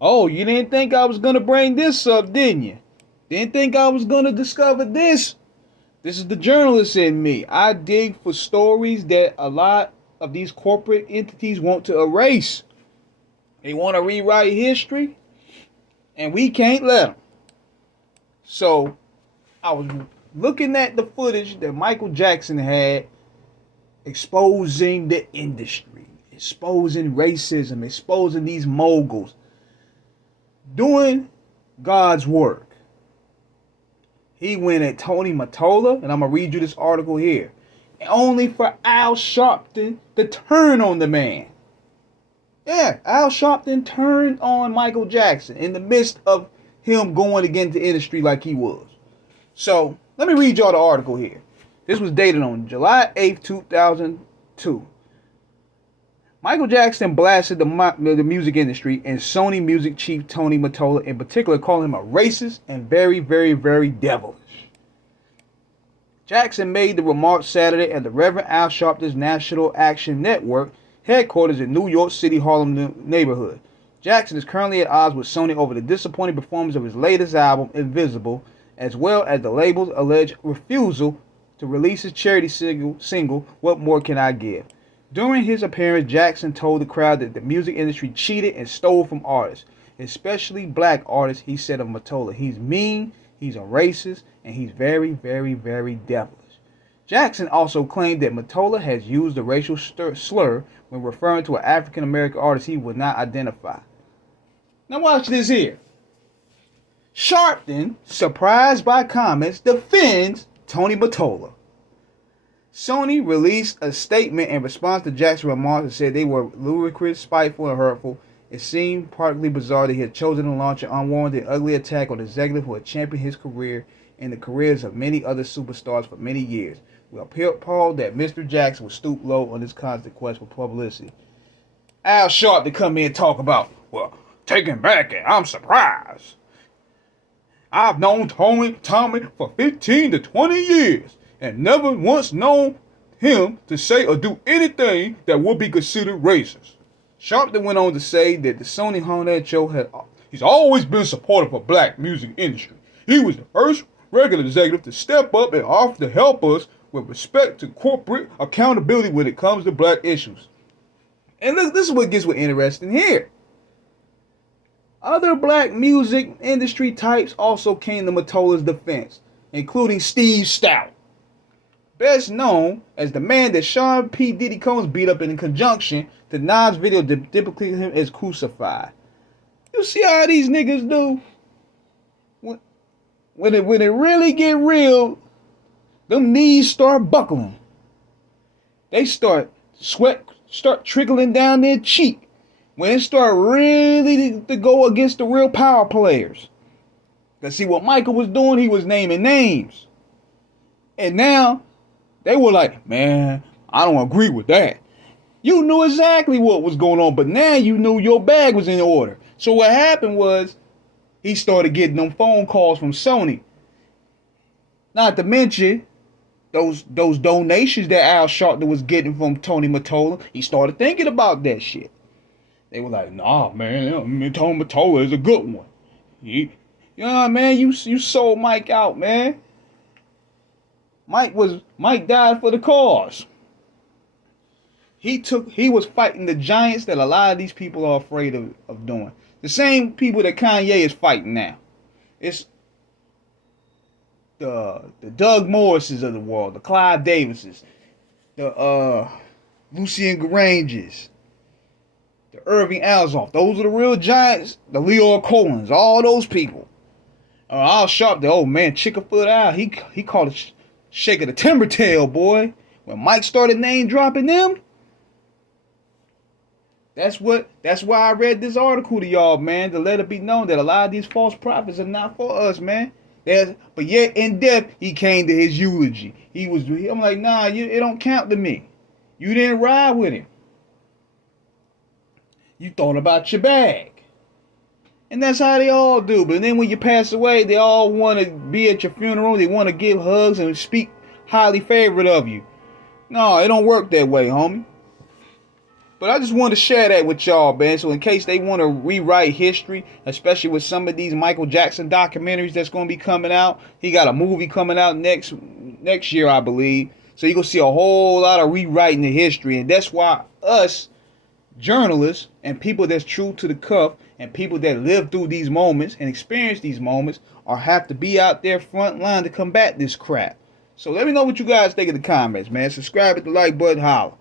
Oh, you didn't think I was gonna bring this up, didn't you? Didn't think I was gonna discover this? This is the journalist in me. I dig for stories that a lot of these corporate entities want to erase. They want to rewrite history, and we can't let them. So I was looking at the footage that Michael Jackson had exposing the industry, exposing racism, exposing these moguls, doing God's work. He went at Tony Mottola, and I'm going to read you this article here. Only for Al Sharpton to turn on the man. Yeah, Al Sharpton turned on Michael Jackson in the midst of him going against the industry like he was. So, let me read y'all the article here. This was dated on July 8th, 2002. Michael Jackson blasted the music industry and Sony music chief Tony Mottola in particular, calling him a racist and very, very, very devilish. Jackson made the remarks Saturday at the Reverend Al Sharpton's National Action Network headquarters in New York City, Harlem neighborhood. Jackson is currently at odds with Sony over the disappointing performance of his latest album, Invisible, as well as the label's alleged refusal to release his charity single, What More Can I Give? During his appearance, Jackson told the crowd that the music industry cheated and stole from artists, especially black artists. He said of Mottola, he's mean, he's a racist, and he's very, very, very devilish. Jackson also claimed that Mottola has used a racial slur when referring to an African American artist he would not identify. Now watch this here. Sharpton, surprised by comments, defends Tony Mottola. Sony released a statement in response to Jackson's remarks and said they were ludicrous, spiteful, and hurtful. It seemed partly bizarre that he had chosen to launch an unwarranted, ugly attack on an executive who had championed his career and the careers of many other superstars for many years. We are appalled that Mr. Jackson would stoop low on his constant quest for publicity. Al Sharpton come in and talk about, well, taken back and I'm surprised. I've known Tommy for 15 to 20 years and never once known him to say or do anything that would be considered racist. Sharpton went on to say that the Sony Haunted Show he's always been supportive of black music industry. He was the first regular executive to step up and offer to help us with respect to corporate accountability when it comes to black issues. And look, this is what gets interesting here. Other black music industry types also came to Mottola's defense, including Steve Stout, best known as the man that Sean P. Diddy Combs beat up in conjunction to Nas' video depicting him as crucified. You see how these niggas do? When it really get real, them knees start buckling. They start trickling down their cheek. When it start really to go against the real power players. Cause see what Michael was doing, he was naming names. And now, they were like, man, I don't agree with that. You knew exactly what was going on, but now you knew your bag was in order. So what happened was, he started getting them phone calls from Sony. Not to mention, those donations that Al Sharpton was getting from Tony Mottola, he started thinking about that shit. They were like, nah, man, Tony Mottola is a good one. You know, man, you sold Mike out, man. Mike died for the cause. He was fighting the giants that a lot of these people are afraid of doing. The same people that Kanye is fighting now. It's the Doug Morrises of the world, the Clive Davises, the Lucien Granges, the Irving Alzoff. Those are the real giants. The Leo Cohens, all those people. Al Sharpton, the old man, Chickafoot Al, he called it shaking the timber tail, boy. When Mike started name dropping them, that's why I read this article to y'all, man, to let it be known that a lot of these false prophets are not for us, man. But yet in depth, he came to his eulogy. I'm like, nah, it don't count to me. You didn't ride with him. You thought about your bag. And that's how they all do. But then when you pass away, they all want to be at your funeral. They want to give hugs and speak highly favorite of you. No, it don't work that way, homie. But I just wanted to share that with y'all, man. So in case they want to rewrite history, especially with some of these Michael Jackson documentaries that's going to be coming out. He got a movie coming out next year, I believe. So you're going to see a whole lot of rewriting the history. And that's why us journalists and people that's true to the cuff and people that live through these moments and experience these moments or have to be out there front line to combat this crap. So let me know what you guys think in the comments, man. Subscribe, hit the like button, holla.